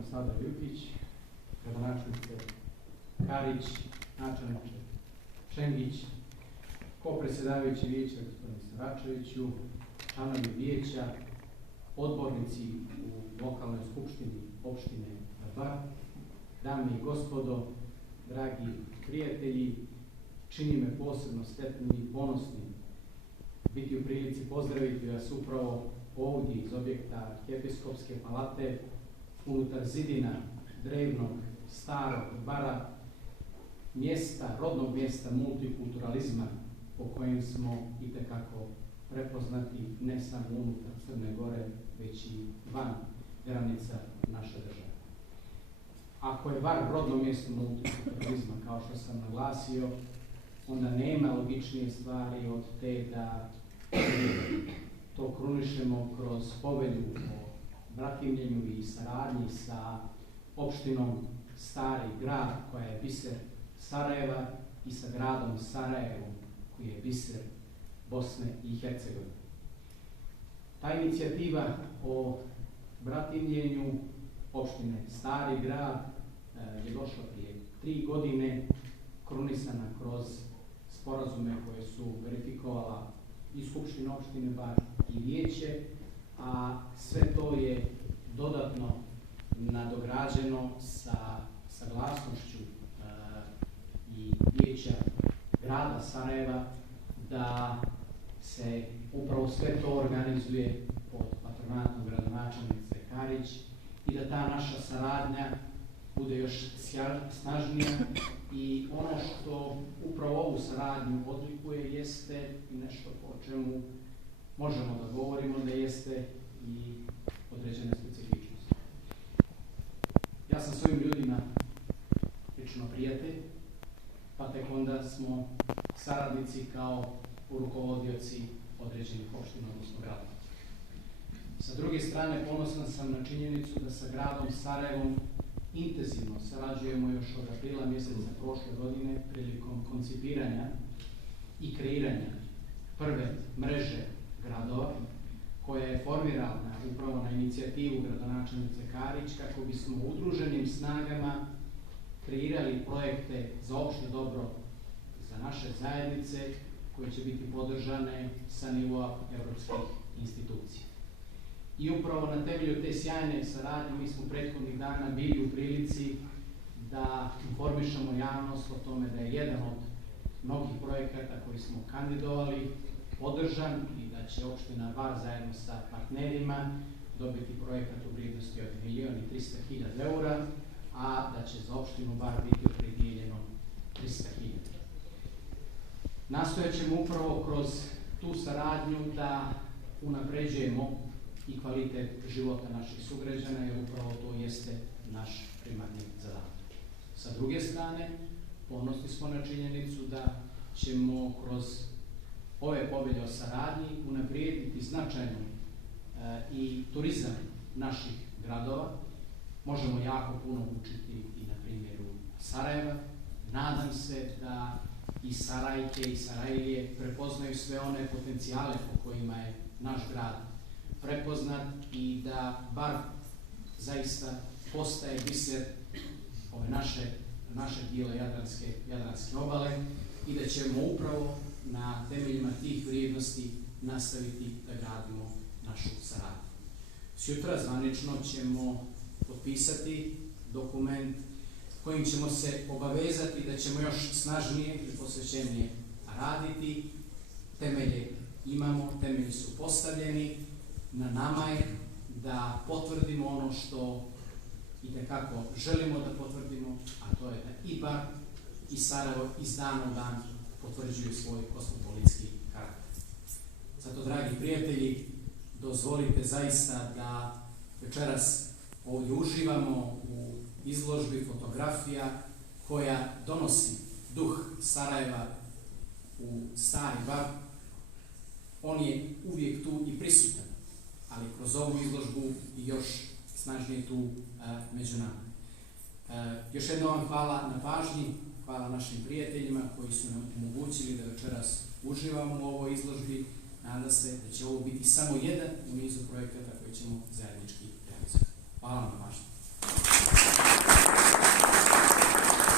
pozdravljam Sada Ljukić, gradonačelnice Karić, načelniče Šengić, ko-predsjedavajući vijeća gospodine Saračeviću, članovi vijeća, odbornici u lokalnoj skupštini opštine Bar, dame i gospodo, dragi prijatelji, čini me posebno sretnim i ponosnim biti u prilici pozdraviti vas upravo ovdje iz objekta Arhijepiskopske palate, unutar zidina drevnog starog Bara, mjesta, rodnog mjesta multikulturalizma po kojem smo itekako prepoznati ne samo unutar Crne Gore, već i van granica naše države. Ako je Bar rodno mjesto multikulturalizma, kao što sam naglasio, onda nema logičnije stvari od te da to krunišemo kroz povelju o bratimljenju i saradnji sa opštinom Stari Grad, koja je biser Sarajeva, i sa gradom Sarajevom, koji je biser Bosne i Hercegovine. Ta inicijativa o bratimljenju opštine Stari Grad je došla prije 3 godine, krunisana kroz sporazume koje su verifikovala i Skupština opštine Bar i vijeće, a sve to je dodatno nadograđeno sa saglasnošću i vijeća grada Sarajeva da se upravo sve to organizuje pod patronatom gradonačelnice Karić i da ta naša saradnja bude još snažnija. I ono što upravo ovu saradnju odlikuje jeste i nešto o čemu možemo da govorimo, da jeste i određene specifičnosti. Ja sam s ovim ljudima lično prijatelj, pa tek onda smo saradnici kao rukovodioci određenih opština, odnosno gradova. Sa druge strane, ponosan sam na činjenicu da sa gradom Sarajevom intenzivno sarađujemo još od aprila mjeseca prošle godine prilikom koncipiranja i kreiranja prve mreže gradova, koja je formirana upravo na inicijativu gradonačelnice Karić, kako bismo udruženim snagama kreirali projekte za opšte dobro za naše zajednice, koje će biti podržane sa nivoa evropskih institucija. I upravo na temelju te sjajne saradnje mi smo prethodnih dana bili u prilici da informišemo javnost o tome da je jedan od mnogih projekata koji smo kandidovali podržan i da će opština Bar zajedno sa partnerima dobiti projekat u vrijednosti od 1.300.000 eura, a da će za opštinu Bar biti opredijeljeno 300.000. Nastojat ćemo upravo kroz tu saradnju da unapređujemo i kvalitet života naših sugrađana, jer upravo to jeste naš primarni zadatak. Sa druge strane, ponosni smo na činjenicu da ćemo kroz ove povelje o saradnji unaprijediti značajno i turizam naših gradova. Možemo jako puno učiti i na primjeru Sarajeva. Nadam se da i Sarajke i Sarajlije prepoznaju sve one potencijale po kojima je naš grad prepoznat i da Bar zaista postaje biser ove naše dijela Jadranske obale i da ćemo upravo na temeljima tih vrijednosti nastaviti da gradimo našu saradnju. Sutra zvanično ćemo potpisati dokument kojim ćemo se obavezati da ćemo još snažnije i posvećenije raditi. Temelje imamo, temelji su postavljeni, na nama je da potvrdimo ono što itekako želimo da potvrdimo, a to je da i Bar i Sarajevo iz dana u dan potvrđuju svoj kosmopolitski karakter. Zato, dragi prijatelji, dozvolite zaista da večeras ovdje uživamo u izložbi fotografija koja donosi duh Sarajeva u Stari Bar. On je uvijek tu i prisutan, ali kroz ovu izložbu i još snažnije tu među nama. Još jednom vam hvala na pažnji, hvala našim prijateljima koji su nam omogućili da večeras uživamo u ovoj izložbi. Nadam se da će ovo biti samo jedan u nizu projekata koji ćemo zajednički realizovati. Hvala vam na pažnji.